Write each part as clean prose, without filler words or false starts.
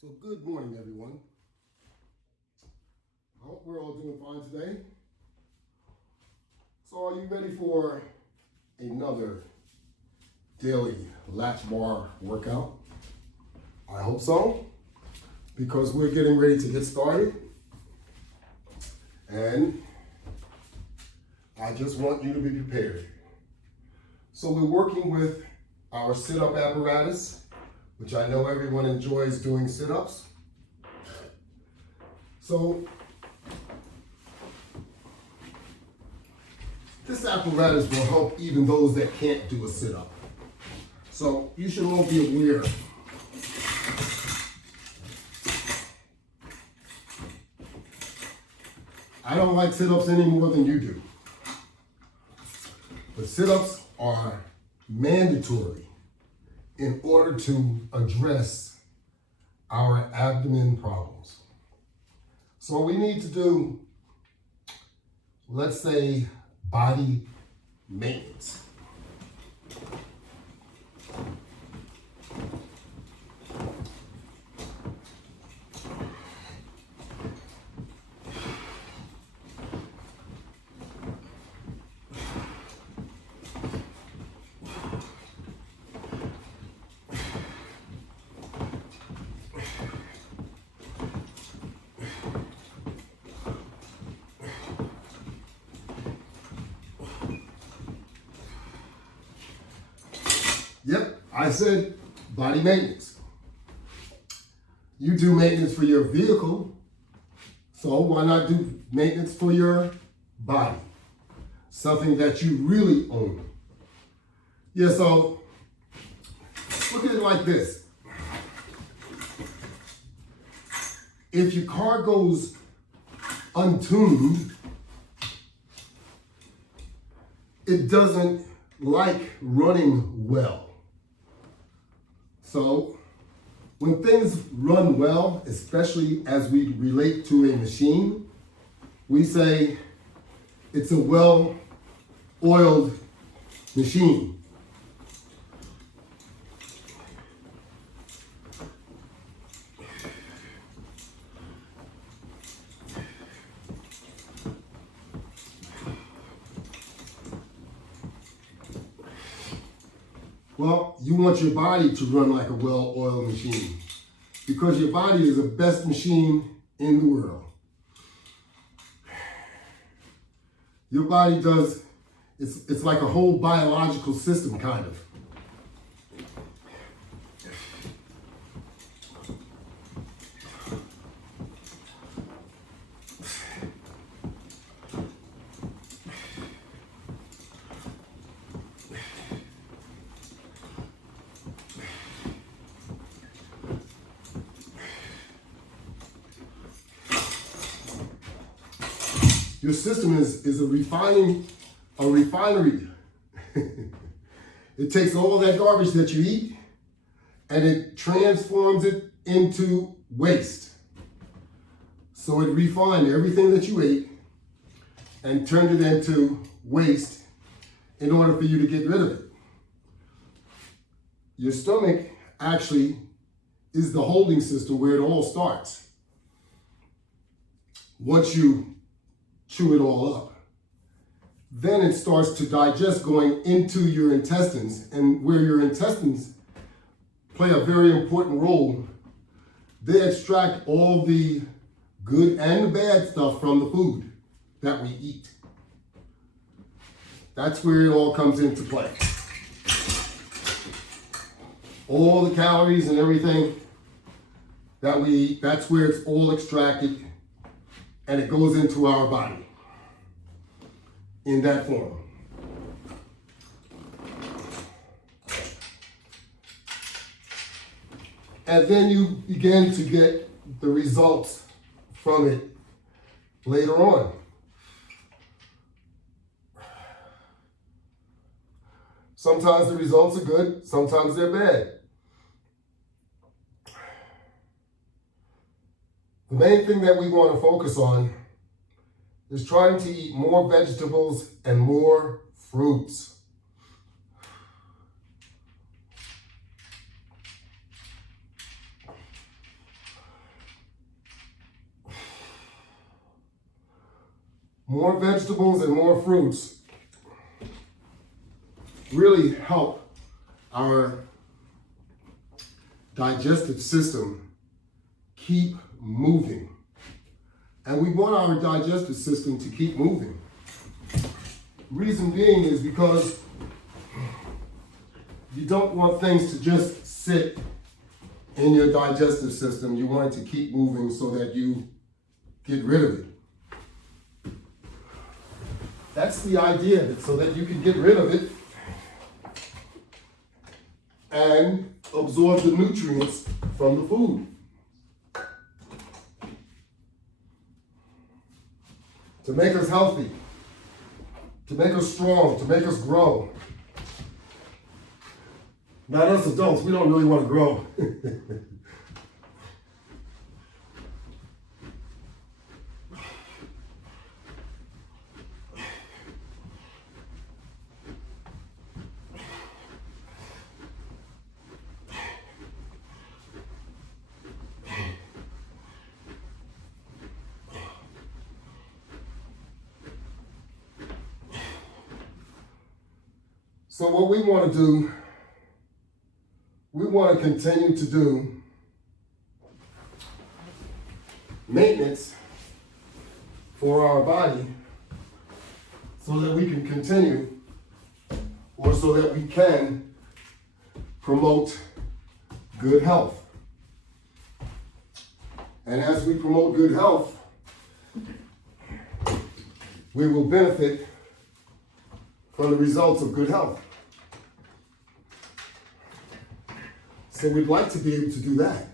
So good morning, everyone. I hope we're all doing fine today. So are you ready for another daily Latchbar workout? I hope so, because we're getting ready to get started. And I just want you to be prepared. So we're working with our sit-up apparatus, which I know everyone enjoys doing sit-ups. So this apparatus will help even those that can't do a sit-up. So you should all be aware. I don't like sit-ups any more than you do. But sit-ups are mandatory in order to address our abdomen problems. So we need to do, let's say, body maintenance. Yep, I said body maintenance. You do maintenance for your vehicle, so why not do maintenance for your body? Something that you really own. Yeah, so look at it like this. If your car goes untuned, it doesn't like running well. So when things run well, especially as we relate to a machine, we say it's a well-oiled machine. Well, you want your body to run like a well-oiled machine because your body is the best machine in the world. Your body does, it's like a whole biological system, kind of. Your system is a refinery. It takes all that garbage that you eat and it transforms it into waste. So it refined everything that you ate and turned it into waste in order for you to get rid of it. Your stomach actually is the holding system where it all starts. Once you chew it all up, then it starts to digest going into your intestines, and where your intestines play a very important role. They extract all the good and the bad stuff from the food that we eat. That's where it all comes into play. All the calories and everything that we eat, that's where it's all extracted and it goes into our body in that form. And then you begin to get the results from it later on. Sometimes the results are good, sometimes they're bad. The main thing that we want to focus on is trying to eat more vegetables and more fruits. more vegetables and more fruits really help our digestive system keep moving. And we want our digestive system to keep moving. Reason being is because you don't want things to just sit in your digestive system. You want it to keep moving so that you get rid of it. That's the idea of it, so that you can get rid of it and absorb the nutrients from the food. To make us healthy, to make us strong, to make us grow. Not us adults, we don't really want to grow. So what we want to do, we want to continue to do maintenance for our body so that we can continue, or so that we can promote good health. And as we promote good health, we will benefit from the results of good health. So we'd like to be able to do that.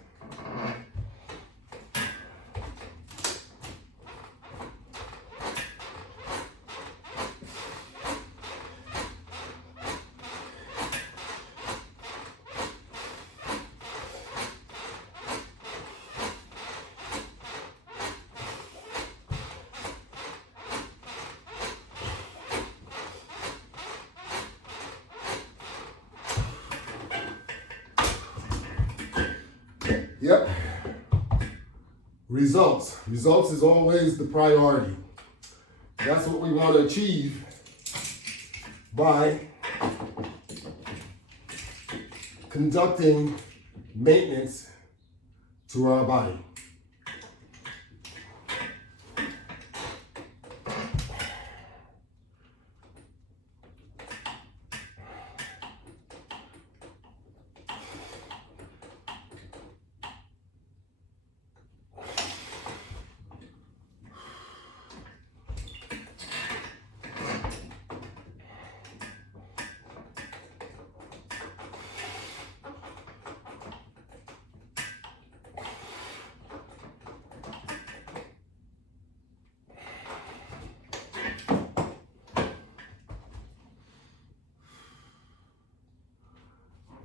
Yep. Results. Results is always the priority. That's what we want to achieve by conducting maintenance to our body.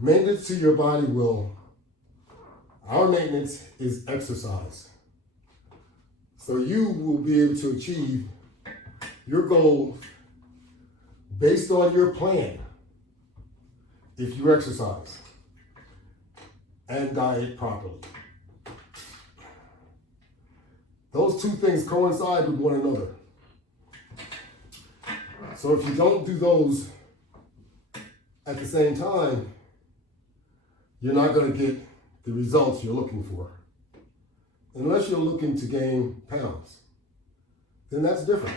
Maintenance to your body our maintenance is exercise. So you will be able to achieve your goals based on your plan if you exercise and diet properly. Those two things coincide with one another. So if you don't do those at the same time, you're not going to get the results you're looking for. Unless you're looking to gain pounds, then that's different.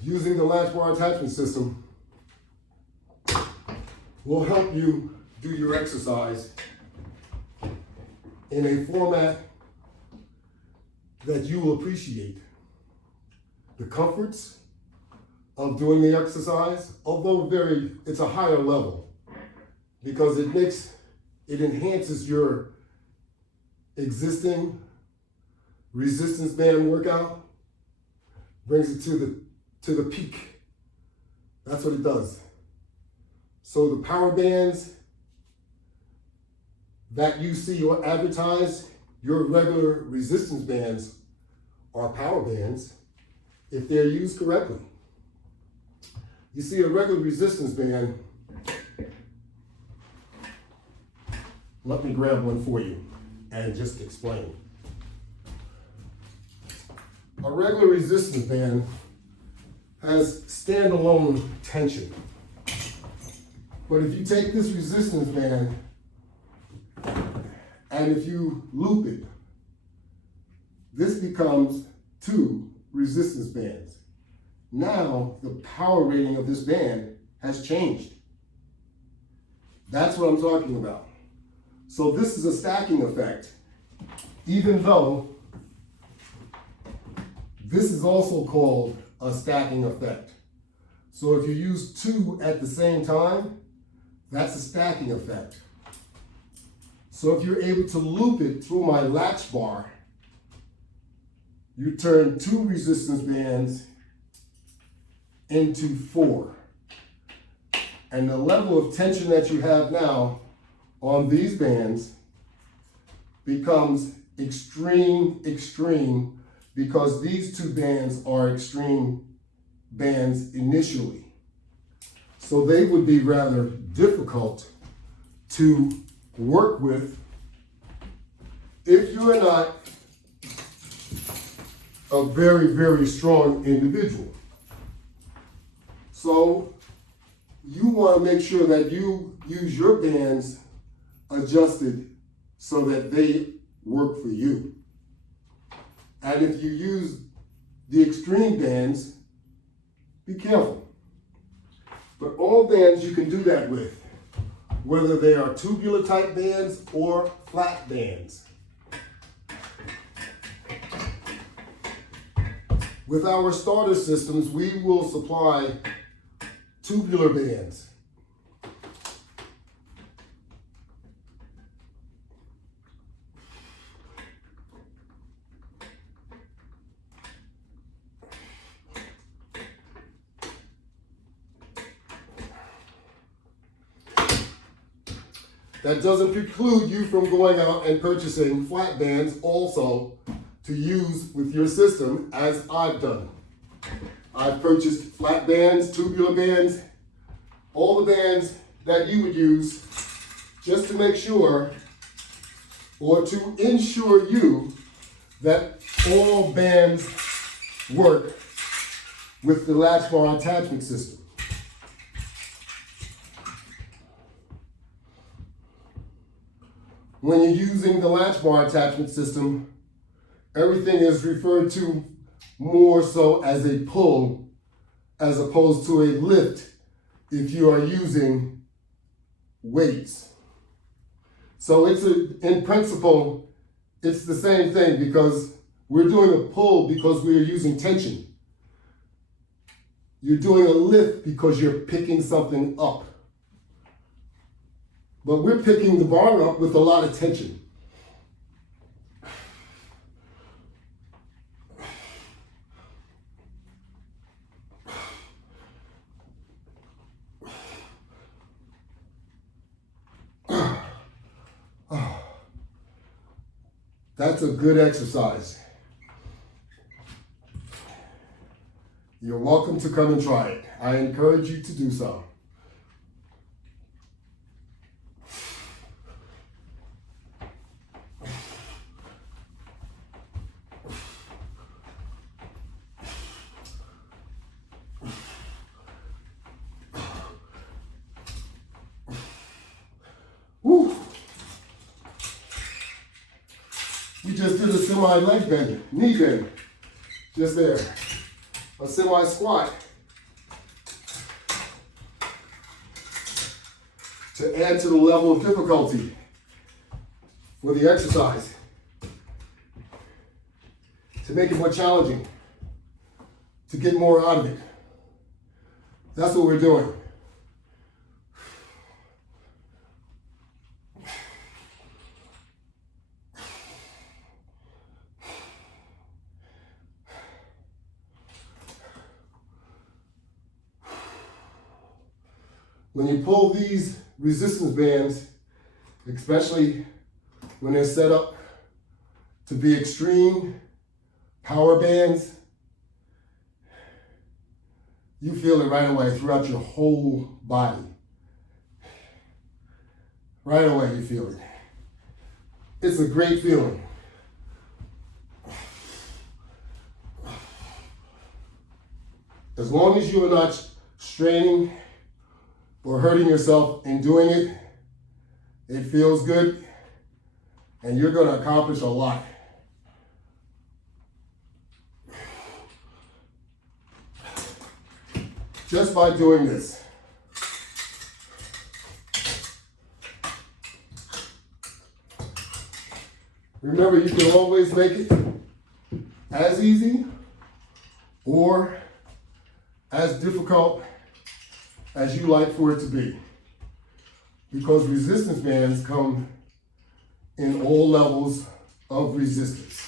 Using the Latchbar attachment system will help you do your exercise in a format that you will appreciate. The comforts of doing the exercise, although it's a higher level, because it makes It enhances your existing resistance band workout, brings it to the peak. That's what it does. So the power bands that you see or advertised, your regular resistance bands are power bands if they're used correctly. You see, a regular resistance band, let me grab one for you and just explain. A regular resistance band has standalone tension. But if you take this resistance band and if you loop it, this becomes two resistance bands. Now the power rating of this band has changed. That's what I'm talking about. So this is a stacking effect, even though this is also called a stacking effect. So if you use two at the same time, that's a stacking effect. So if you're able to loop it through my latch bar, you turn two resistance bands into four. And the level of tension that you have now on these bands becomes extreme, because these two bands are extreme bands initially. So they would be rather difficult to work with if you are not a very strong individual. So you want to make sure that you use your bands adjusted so that they work for you. And if you use the extreme bands, be careful. But all bands you can do that with, whether they are tubular type bands or flat bands. With our starter systems, we will supply tubular bands. That doesn't preclude you from going out and purchasing flat bands also to use with your system, as I've done. I've purchased flat bands, tubular bands, all the bands that you would use just to make sure or to ensure you that all bands work with the Latchbar attachment system. When you're using the Latchbar attachment system, everything is referred to more so as a pull as opposed to a lift if you are using weights. So in principle, it's the same thing, because we're doing a pull because we are using tension. You're doing a lift because you're picking something up. But we're picking the bar up with a lot of tension. That's a good exercise. You're welcome to come and try it. I encourage you to do so. Woo. We just did a semi-leg bend, knee bend, just there. A semi-squat to add to the level of difficulty for the exercise, to make it more challenging, to get more out of it. That's what we're doing. When you pull these resistance bands, especially when they're set up to be extreme power bands, you feel it right away throughout your whole body. Right away you feel it. It's a great feeling. As long as you are not straining or hurting yourself in doing it, it feels good and you're going to accomplish a lot. Just by doing this. Remember, you can always make it as easy or as difficult as you like for it to be. Because resistance bands come in all levels of resistance.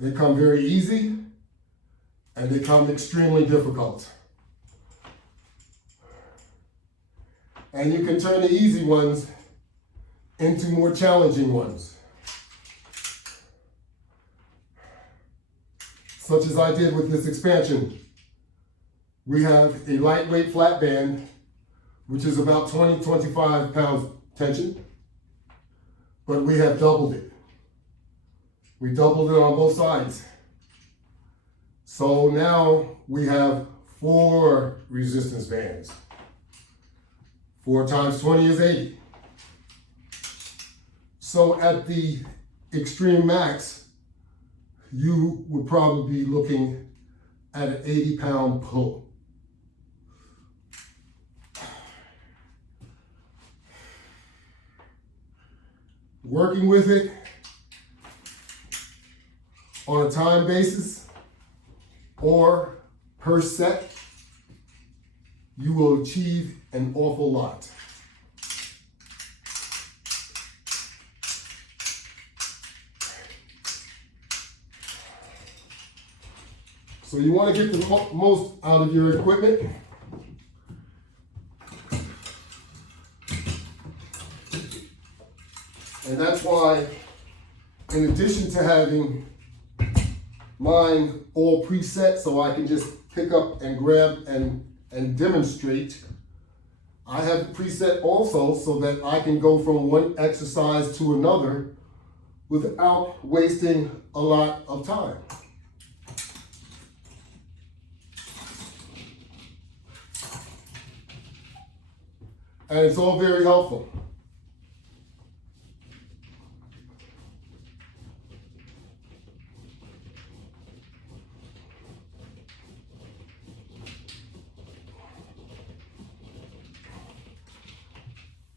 They come very easy and they come extremely difficult. And you can turn the easy ones into more challenging ones. Such as I did with this expansion. We have a lightweight flat band, which is about 20-25 pounds tension, but we have doubled it. We doubled it on both sides. So now we have 4 resistance bands. 4 times 20 is 80. So at the extreme max, you would probably be looking at an 80-pound pull. Working with it on a time basis or per set, you will achieve an awful lot. So you want to get the most out of your equipment. And that's why, in addition to having mine all preset so I can just pick up and grab and demonstrate, I have it preset also so that I can go from one exercise to another without wasting a lot of time. And it's all very helpful.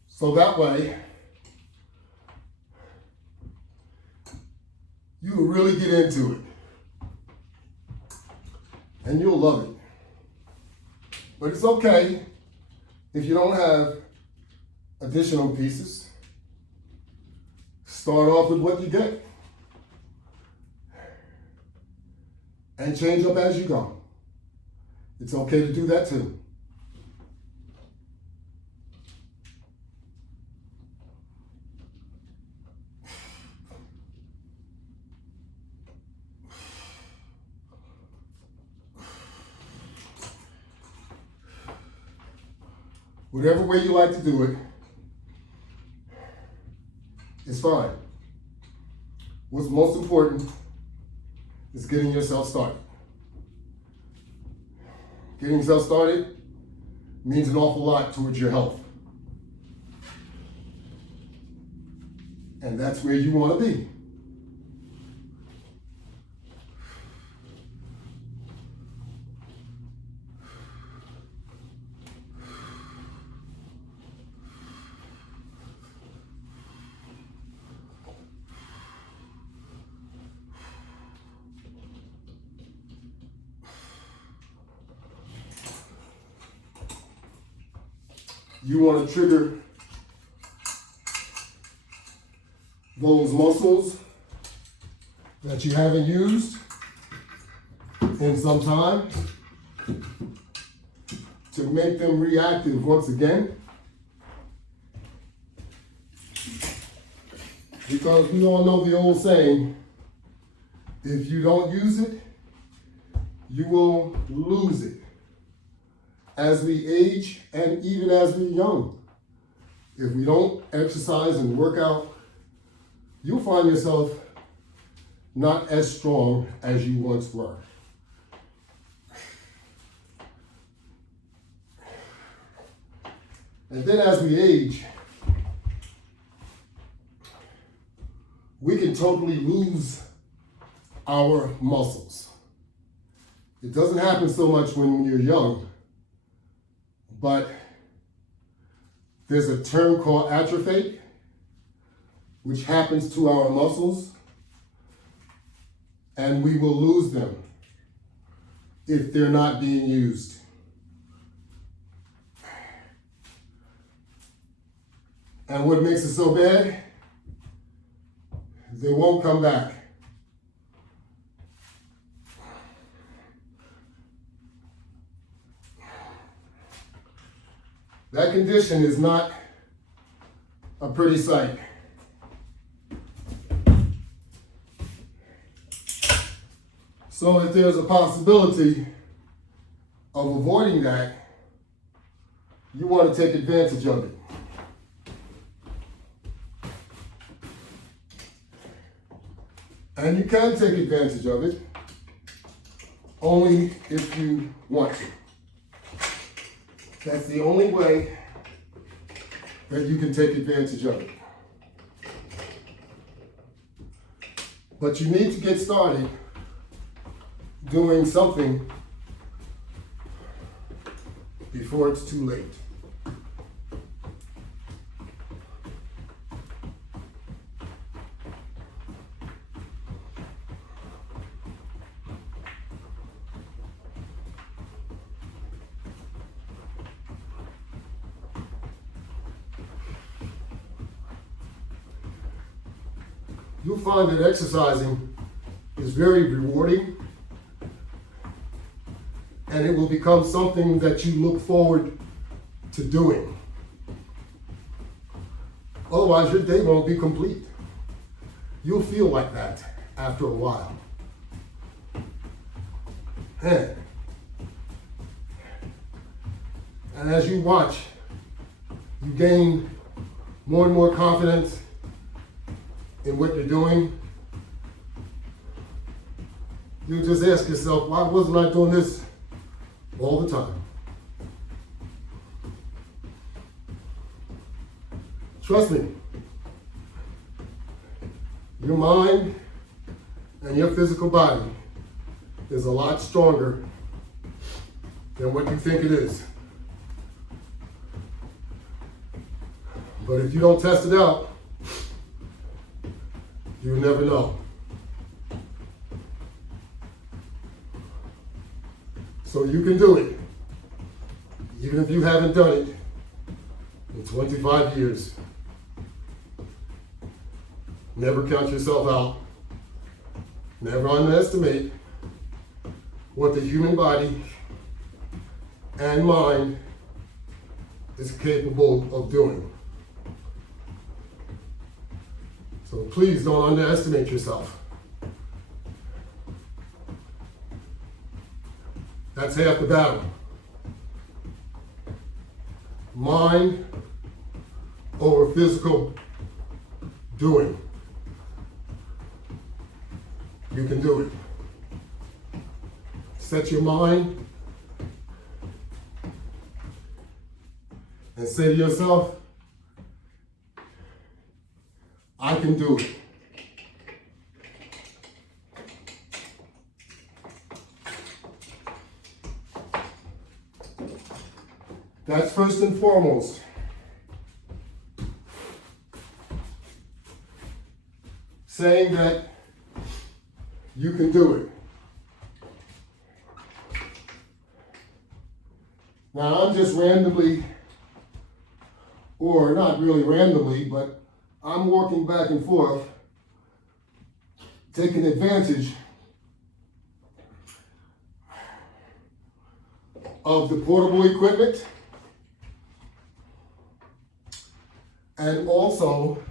So that way, you will really get into it. And you'll love it. But it's okay if you don't have additional pieces. Start off with what you get. And change up as you go. It's okay to do that too. Whatever way you like to do it, it's fine. What's most important is getting yourself started. Getting yourself started means an awful lot towards your health. And that's where you want to be. You want to trigger those muscles that you haven't used in some time. to make them reactive once again. Because we all know the old saying, if you don't use it, you will lose it. As we age and even as we're young, if we don't exercise and work out, you'll find yourself not as strong as you once were. And then as we age, we can totally lose our muscles. It doesn't happen so much when you're young, but there's a term called atrophy, which happens to our muscles, and we will lose them if they're not being used. And what makes it so bad? They won't come back. That condition is not a pretty sight. So if there's a possibility of avoiding that, you want to take advantage of it. And you can take advantage of it only if you want to. That's the only way that you can take advantage of it. But you need to get started doing something before it's too late. You'll find that exercising is very rewarding, and it will become something that you look forward to doing. Otherwise, your day won't be complete. You'll feel like that after a while. And as you watch, you gain more and more confidence in what you're doing. You just ask yourself, why wasn't I doing this all the time? Trust me, your mind and your physical body is a lot stronger than what you think it is. But if you don't test it out, you'll never know. So you can do it, even if you haven't done it in 25 years. Never count yourself out. Never underestimate what the human body and mind is capable of doing. So please don't underestimate yourself. That's half the battle. Mind over physical doing. You can do it. Set your mind and say to yourself, I can do it. That's first and foremost. Saying that you can do it. Now I'm just randomly, or not really randomly, but I'm walking back and forth, taking advantage of the portable equipment, and also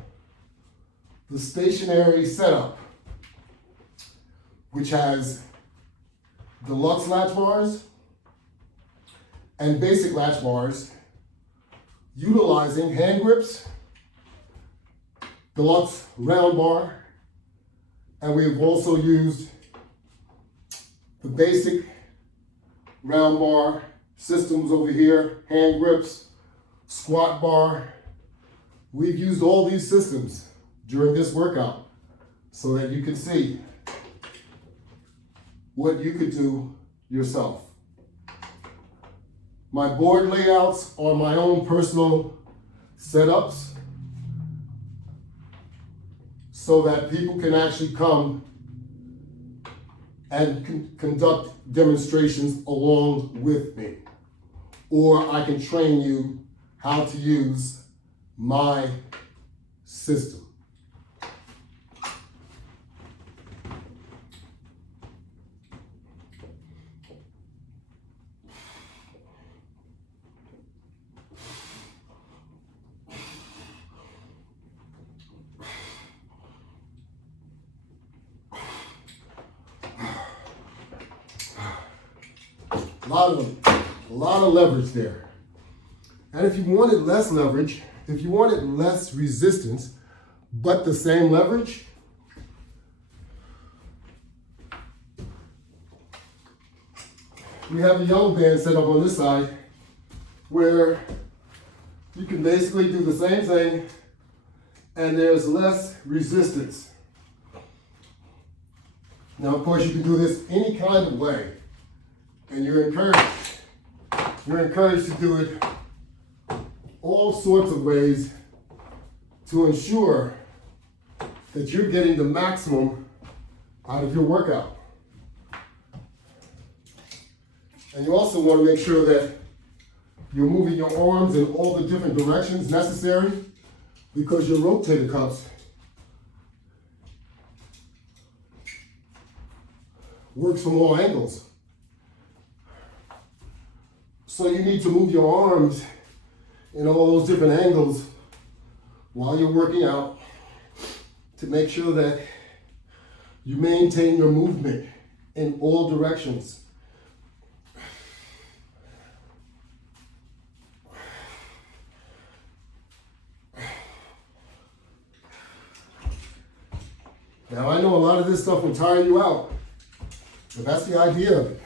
the stationary setup, which has deluxe latch bars and basic latch bars, utilizing hand grips, deluxe round bar, and we've also used the basic round bar systems over here, hand grips, squat bar. We've used all these systems during this workout so that you can see what you could do yourself. My board layouts are my own personal setups so that people can actually come and conduct demonstrations along with me. Or I can train you how to use my system. A lot of leverage there. And if you wanted less leverage, if you wanted less resistance, but the same leverage, we have a yellow band set up on this side where you can basically do the same thing and there's less resistance. Now, of course, you can do this any kind of way. And you're encouraged to do it all sorts of ways to ensure that you're getting the maximum out of your workout. And you also want to make sure that you're moving your arms in all the different directions necessary because your rotator cuffs works from all angles. So you need to move your arms in all those different angles while you're working out to make sure that you maintain your movement in all directions. Now I know a lot of this stuff will tire you out, but that's the idea of it.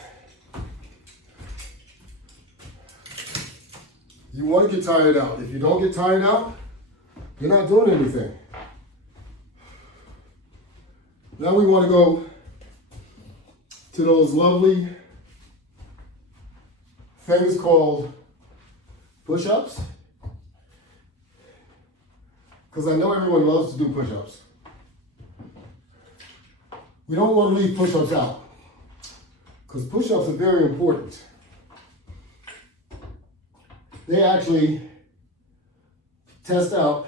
You want to get tired out. If you don't get tired out, you're not doing anything. Now we want to go to those lovely things called push-ups. Because I know everyone loves to do push-ups. We don't want to leave push-ups out. Because push-ups are very important. They actually test out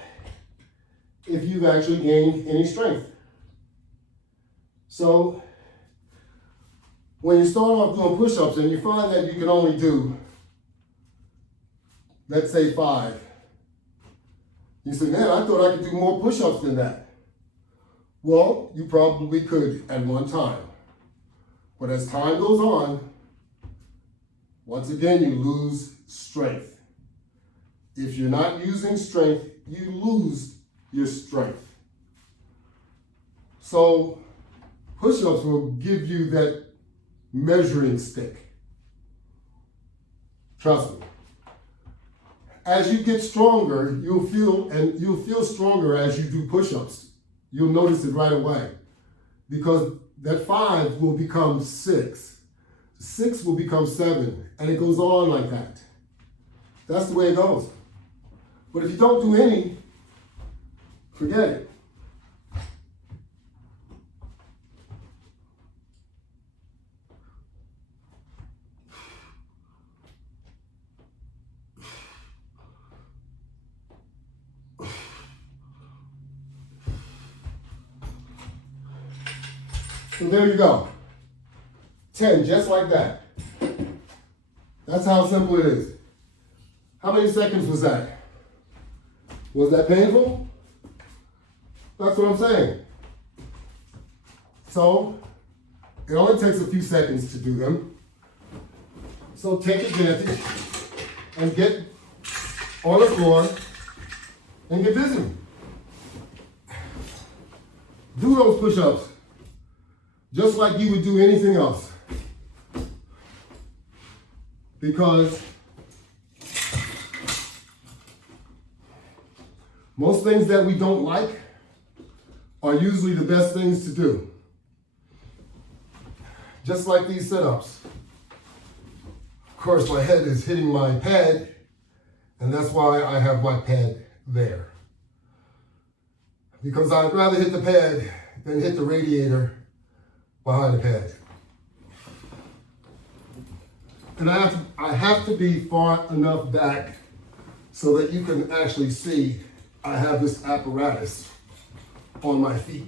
if you've actually gained any strength. So when you start off doing push-ups and you find that you can only do, let's say 5, you say, man, I thought I could do more push-ups than that. Well, you probably could at one time. But as time goes on, once again, you lose strength. If you're not using strength, you lose your strength. So push-ups will give you that measuring stick. Trust me. As you get stronger, you'll feel stronger as you do push-ups. You'll notice it right away. Because that 5 will become 6. 6 will become 7. And it goes on like that. That's the way it goes. But if you don't do any, forget it. So there you go. 10, just like that. That's how simple it is. How many seconds was that? Was that painful? That's what I'm saying. So, it only takes a few seconds to do them. So take advantage and get on the floor and get busy. Do those push-ups just like you would do anything else. Because most things that we don't like are usually the best things to do. Just like these sit-ups. Of course, my head is hitting my pad, and that's why I have my pad there. Because I'd rather hit the pad than hit the radiator behind the pad. And I have to be far enough back so that you can actually see I have this apparatus on my feet.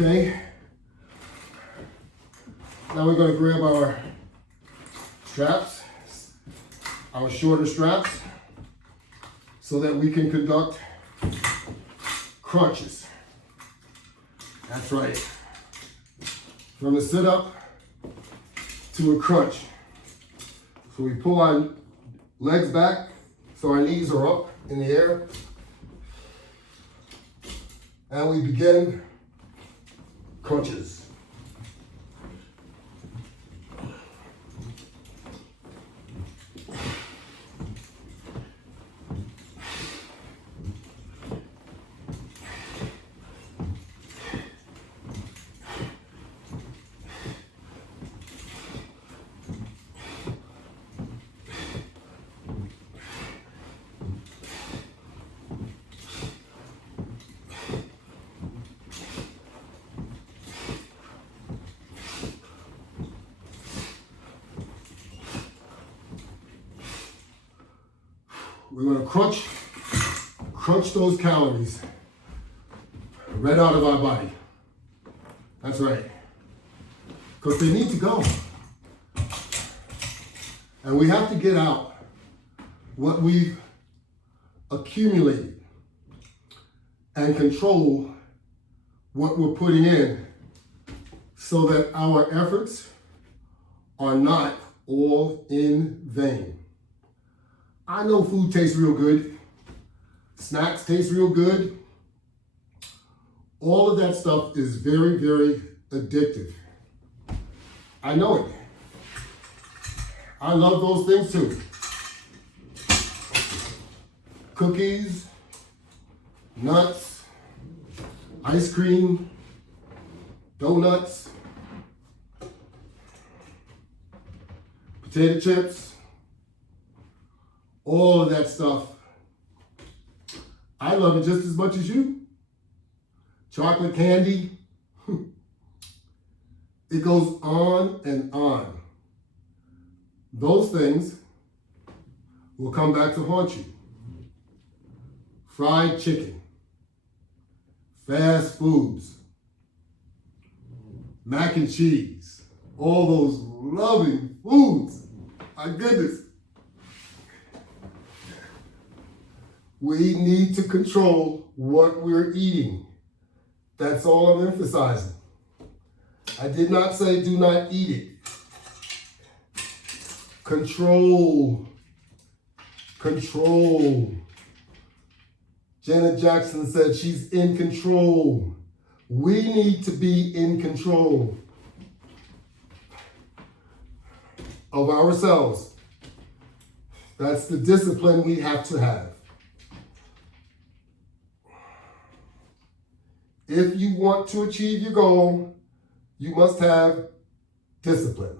Okay, now we're going to grab our straps, our shorter straps, so that we can conduct crunches. That's right. From a sit-up to a crunch. So we pull our legs back so our knees are up in the air. And we begin crunches. We're going to crunch those calories right out of our body. That's right. Because they need to go. And we have to get out what we've accumulated and control what we're putting in so that our efforts are not all in vain. I know food tastes real good. Snacks taste real good. All of that stuff is very, very addictive. I know it. I love those things too. Cookies, nuts, ice cream, donuts, potato chips. All of that stuff. I love it just as much as you. Chocolate candy. It goes on and on. Those things will come back to haunt you. Fried chicken. Fast foods. Mac and cheese. All those loving foods. My goodness. We need to control what we're eating. That's all I'm emphasizing. I did not say do not eat it. Control. Control. Janet Jackson said she's in control. We need to be in control. of ourselves. That's the discipline we have to have. If you want to achieve your goal, you must have discipline.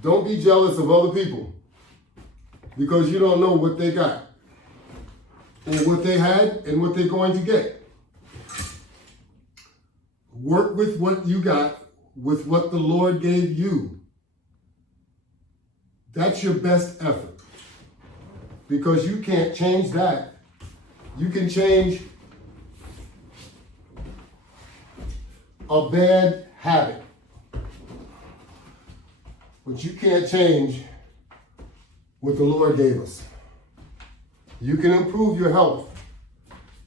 Don't be jealous of other people because you don't know what they got or what they had and what they're going to get. Work with what you got, with what the Lord gave you. That's your best effort because you can't change that. You can change a bad habit, but you can't change what the Lord gave us. You can improve your health,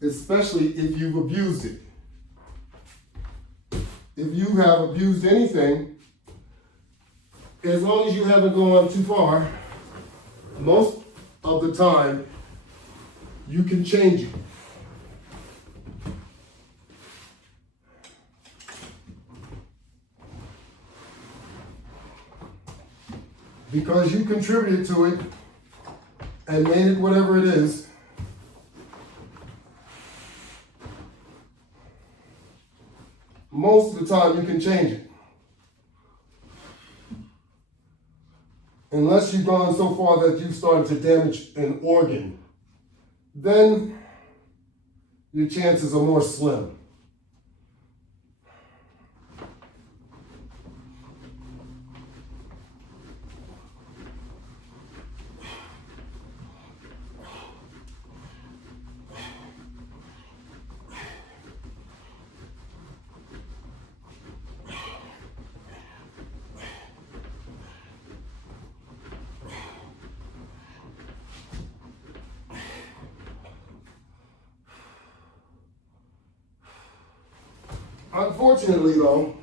especially if you've abused it. If you have abused anything, as long as you haven't gone too far, most of the time, you can change it. Because you contributed to it and made it whatever it is, most of the time you can change it. Unless you've gone so far that you've started to damage an organ, then your chances are more slim. Unfortunately, though,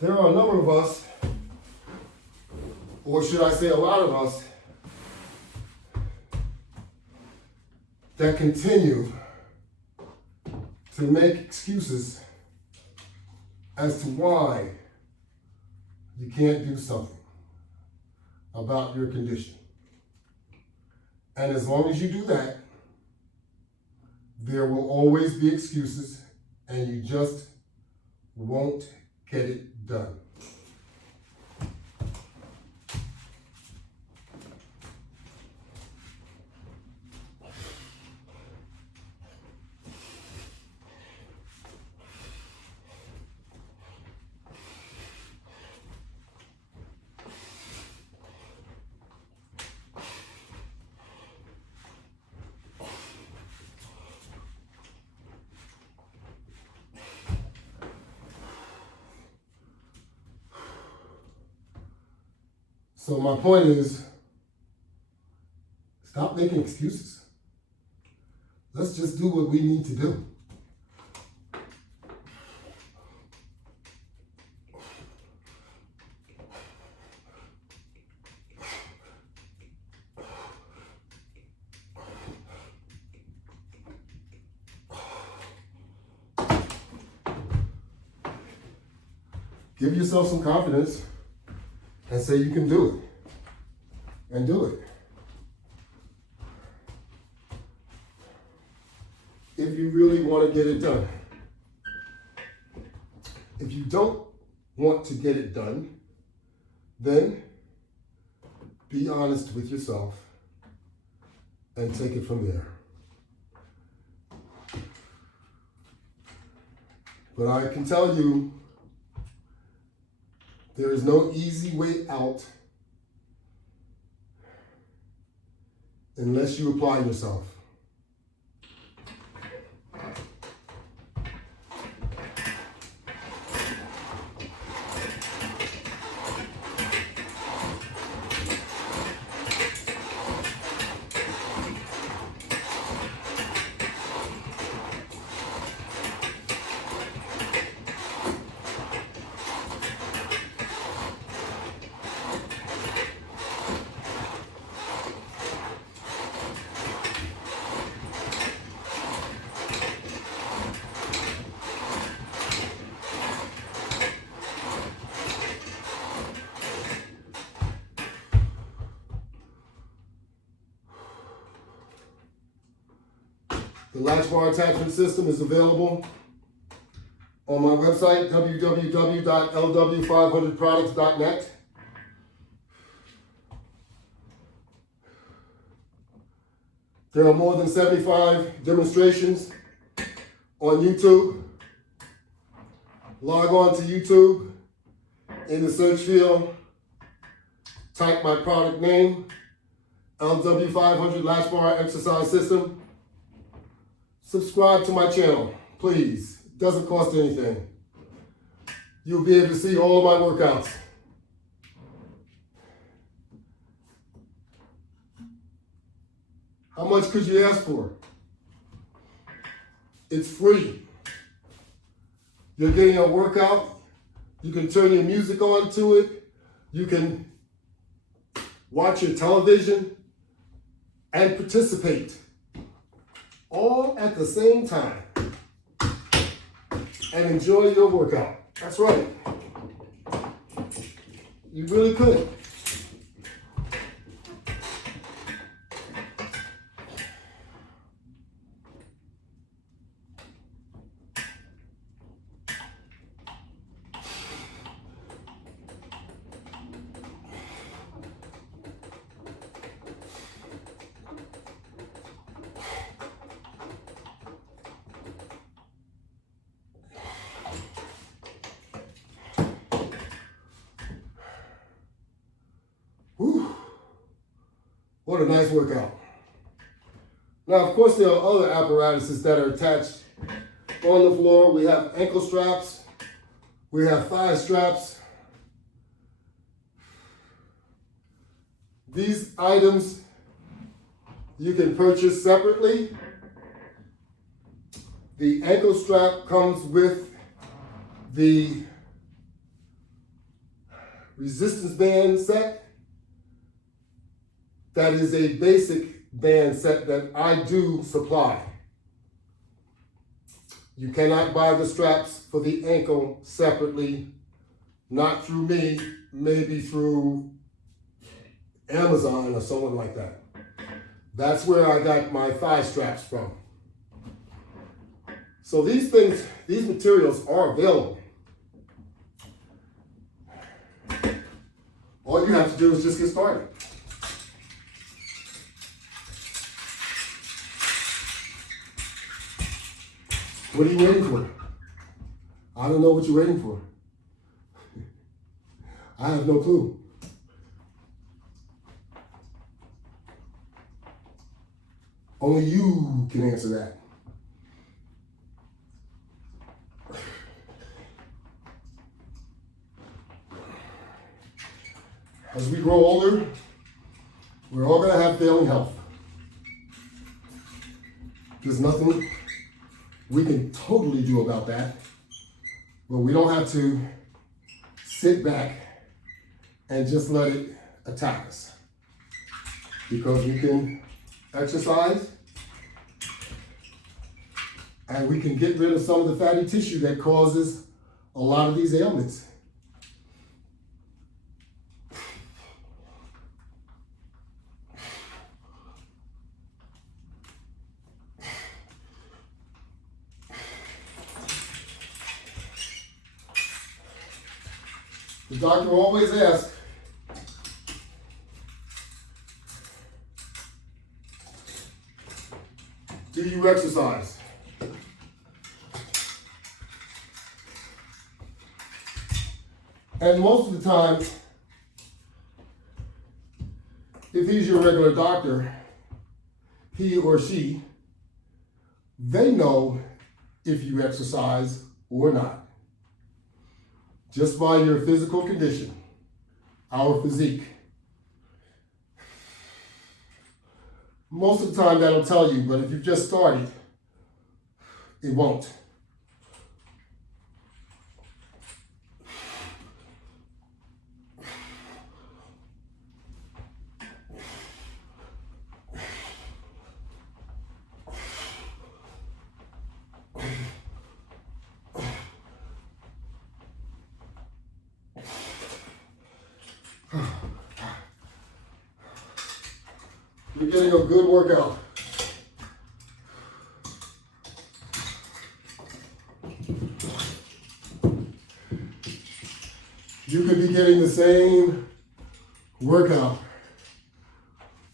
there are a number of us, or should I say a lot of us, that continue to make excuses as to why you can't do something about your condition. And as long as you do that, there will always be excuses, and you just won't get it done. So my point is, stop making excuses. Let's just do what we need to do. Give yourself some confidence and say you can do it, and do it. If you really want to get it done. If you don't want to get it done, then be honest with yourself and take it from there. But I can tell you, there is no easy way out unless you apply yourself. The Latchbar attachment system is available on my website, www.lw500products.net. There are more than 75 demonstrations on YouTube. Log on to YouTube. In the search field, type my product name, LW500 Latchbar Exercise System. Subscribe to my channel, please. It doesn't cost anything. You'll be able to see all of my workouts. How much could you ask for? It's free. You're getting a workout. You can turn your music on to it. You can watch your television and participate all at the same time and enjoy your workout. That's right. You really could. Whew. What a nice workout. Now, of course, there are other apparatuses that are attached on the floor. We have ankle straps. We have thigh straps. These items you can purchase separately. The ankle strap comes with the resistance band set. That is a basic band set that I do supply. You cannot buy the straps for the ankle separately, not through me, maybe through Amazon or someone like that. That's where I got my thigh straps from. So these things, these materials are available. All you have to do is just get started. What are you waiting for? I don't know what you're waiting for. I have no clue. Only you can answer that. As we grow older, we're all going to have failing health. There's nothing we can totally do about that, but we don't have to sit back and just let it attack us, because we can exercise and we can get rid of some of the fatty tissue that causes a lot of these ailments. The doctor always asks, do you exercise? And most of the time, if he's your regular doctor, he or she, they know if you exercise or not. Just by your physical condition, our physique. Most of the time that'll tell you, but if you've just started, it won't. You're getting a good workout. You could be getting the same workout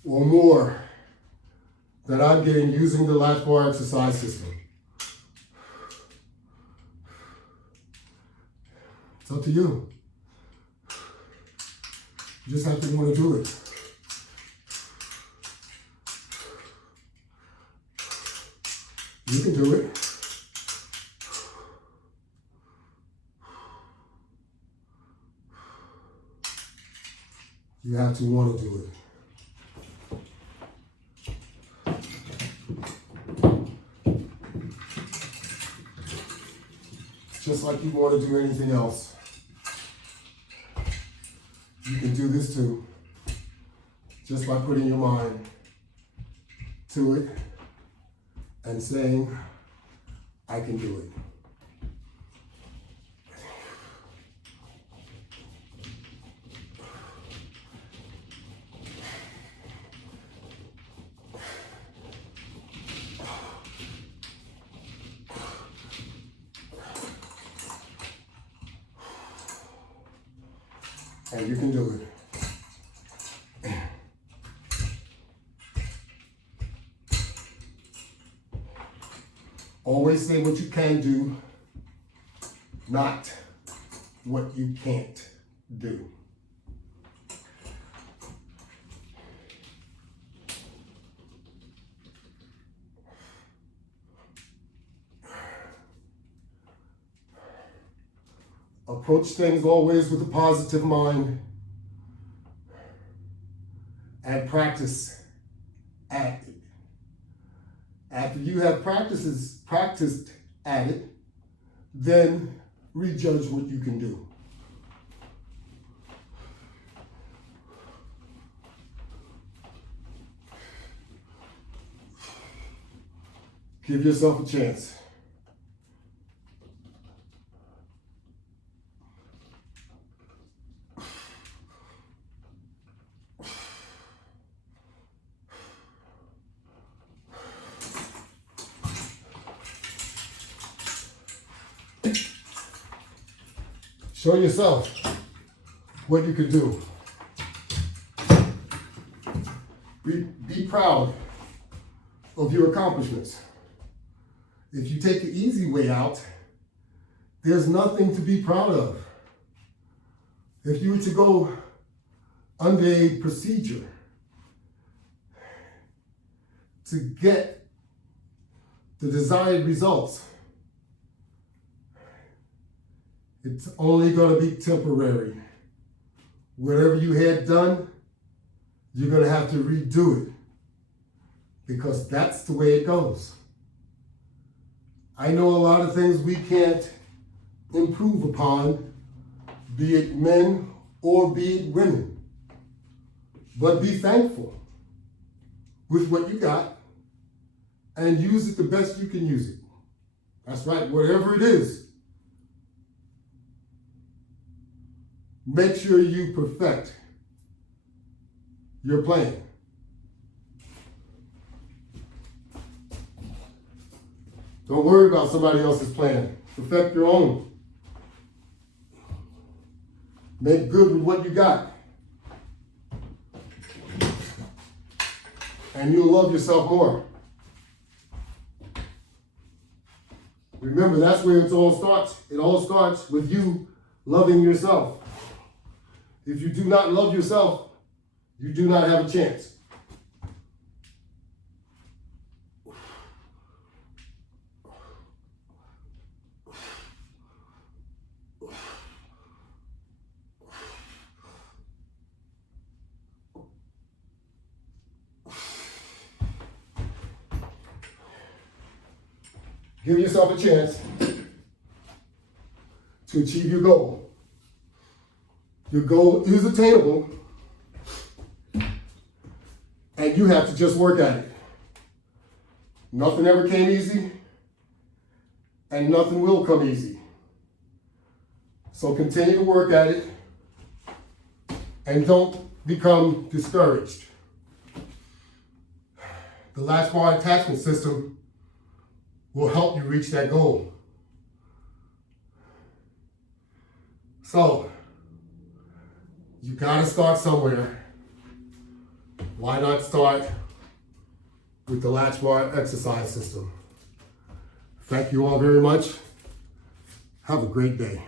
or more that I'm getting using the Latchbar exercise system. It's up to you. You just have to want to do it. You can do it. You have to want to do it. Just like you want to do anything else. You can do this too. Just by putting your mind to it and saying, I can do it. And you can do it. Always say what you can do, not what you can't do. Approach things always with a positive mind and practice at it. After you have practiced at it, then rejudge what you can do. Give yourself a chance. Show yourself what you can do. Be proud of your accomplishments. If you take the easy way out, there's nothing to be proud of. If you were to go under a procedure to get the desired results, it's only going to be temporary. Whatever you had done, you're going to have to redo it because that's the way it goes. I know a lot of things we can't improve upon, be it men or be it women. But be thankful with what you got and use it the best you can use it. That's right, whatever it is. Make sure you perfect your plan. Don't worry about somebody else's plan. Perfect your own. Make good with what you got. And you'll love yourself more. Remember, that's where it all starts. It all starts with you loving yourself. If you do not love yourself, you do not have a chance. Give yourself a chance to achieve your goal. Your goal is attainable, and you have to just work at it. Nothing ever came easy, and nothing will come easy. So continue to work at it, and don't become discouraged. The Latchbar attachment system will help you reach that goal. So, You gotta start somewhere. Why not start with the Latchbar exercise system? Thank you all very much. Have a great day.